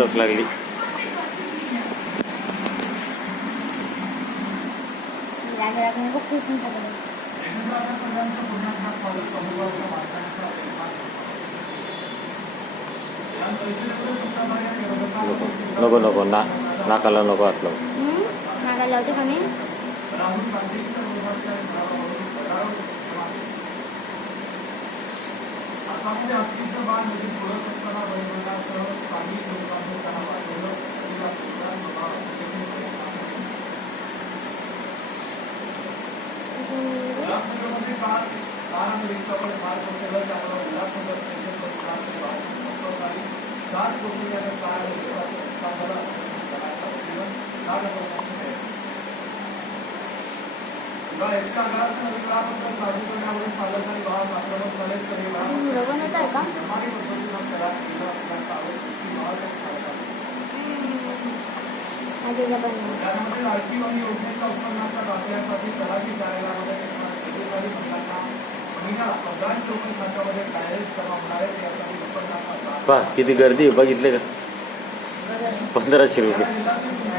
आताच लागली. नको नको नाकाला नको हात लावू. नाकाला लावते का मी? बनवत आहे का? पहा किती गर्दी आहे, बघितले का? 1500 रुपये.